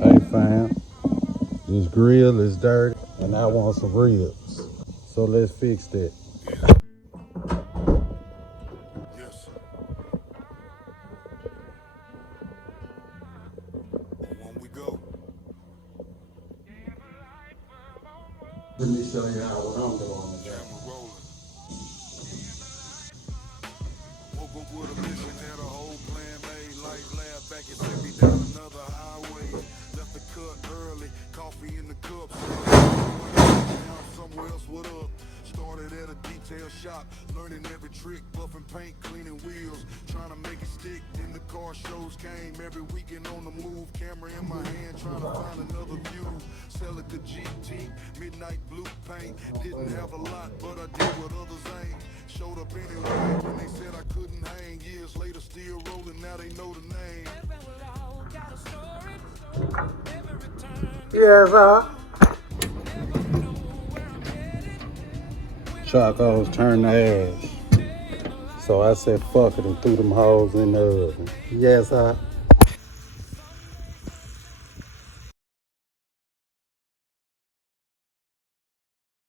Hey fam, this grill is dirty and I want some ribs. So let's fix that. Yes. On we go. Let me show you how what I'm doing today. Camera rolling. Woke up with a mission, had a whole plan made. Life laughed back and sent me down another highway. Left the cut early, coffee in the cup. Now I'm somewhere else, what up? Started at a detail shop, learning every trick, buffing paint, cleaning wheels, trying to make it stick. Then the car shows came every weekend on the move, camera in my hand, trying to find another view. Celica GT, midnight blue paint, didn't have a lot, but I did what others ain't. Showed up anyway when they said I couldn't hang. Years later, still rolling, now they know the name. Yes, sir. Charcoals turn to ash. So I said fuck it and threw them hoes in the oven. Yes, sir.